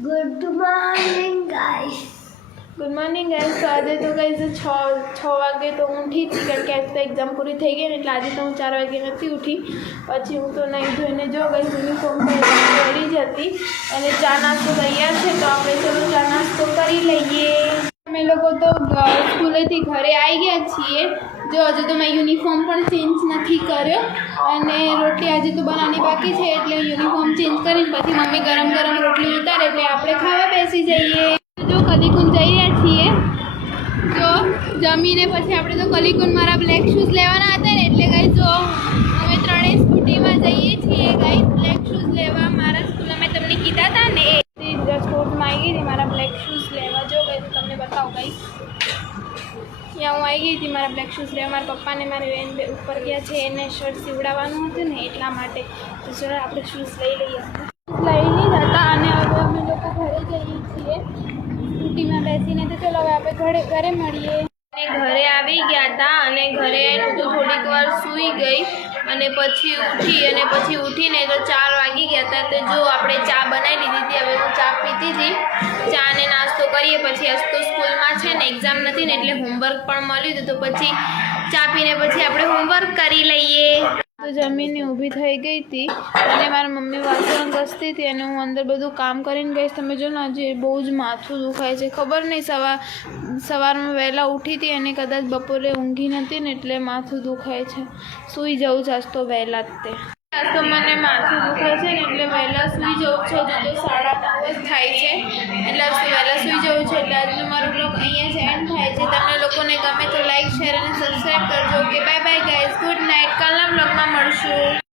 Good morning guys. Good morning guys. तो आज तो गाइस 6 વાગે તો હું ઉઠી હતી કારણ કે આજ તો એક્ઝામ પૂરી થઈ ગઈ ને એટલે આજે તો હું 4 વાગે નથી ઉઠી। પછી હું તો નહીં ધોઈને જો ગાઈસ યુનિફોર્મ પહેરી જ હતી અને ચા નાસ્તો તૈયાર છે તો આપણે ચલો ચા નાસ્તો કરી લઈએ। અમે લોકો તો સ્કૂલેથી ઘરે આવી ગયા છીએ। જો હજુ તો મેં યુનિફોર્મ પણ ચેન્જ નથી કર્યો અને રોટલી આજે તો બનાવવાની બાકી છે એટલે યુનિફોર્મ ચેન્જ કરીને પછી મમ્મી ગરમ ગરમ રોટલી ઉતારે એટલે આપણે ખાવા બેસી જઈએ। જો કલીકુંજ જઈ રહ્યા છીએ। જો જમીને પછી આપણે તો કલીકુંજ મારા બ્લેક શૂઝ લેવાના હતા ને એટલે ગાઈસ જો અમે ત્રણેય સ્કૂટીમાં જઈએ છીએ ગાઈસ બ્લેક શૂઝ લેવા। મારા સ્કૂલ અમે તમને કીધા હતા ને એ સ્પોર્ટમાં આવી ગઈ હતી મારા બ્લેક શૂઝ લેવા। જો ગાઈસ તમને બતાવો ગાઈસ ત્યાં હું આવી ગઈ હતી મારા બ્લેક શૂઝ લેવા। મારા પપ્પાને મારી બેન ઉપર ગયા છે એને શર્ટ સીવડાવવાનું હતું ને એટલા માટે તો ચલો આપણે શૂઝ લઈ લઈએ। લઈ લીધા હતા અને હવે અમે લોકો ઘરે જઈએ છીએ સ્કૂટીમાં બેસીને। તો ચલો હવે આપણે ઘરે મળીએ। ઘરે આવી ગયા હતા અને ઘરે હું તો થોડીક વાર સૂઈ ગઈ અને પછી ઉઠીને તો 4 વાગી ગયા હતા। તો જો આપણે ચા બનાવી લીધી હતી, હવે હું ચા પીતી હતી। ચા ને નાસ્તો કરીએ પછી આજ તો સ્કૂલમાં છે ને એક્ઝામ નથી ને એટલે હોમવર્ક પણ મળ્યું હતું તો પછી ચા પીને પછી આપણે હોમવર્ક કરી લઈએ। તો જમીને ઊભી થઈ ગઈ હતી અને મારા મમ્મી વાસણ ઘસતી હતી અને હું અંદર બધું કામ કરીને ગઈશ। તમે જો ને આજે બહુ જ માથું દુખાય છે, ખબર નહીં સવારમાં વહેલા ઉઠી હતી અને કદાચ બપોરે ઊંઘી નથી ને એટલે માથું દુખાય છે। સૂઈ જવું છે આજ તો વહેલા જ તે આજ તો મને માથું દુખાય છે ને એટલે વહેલા સૂઈ જવું છે। હજુ તો 9:30 જ થાય છે એટલે વહેલા સૂઈ જવું છે। એટલે આજનો મારો બ્લોગ અહીંયા જ એન્ડ થાય છે। તમને લોકોને ગમે તો લાઈક શેર અને સબસ્ક્રાઈબ કરજો। કે bye bye guys, good night. કાલના બ્લોગમાં મળશું।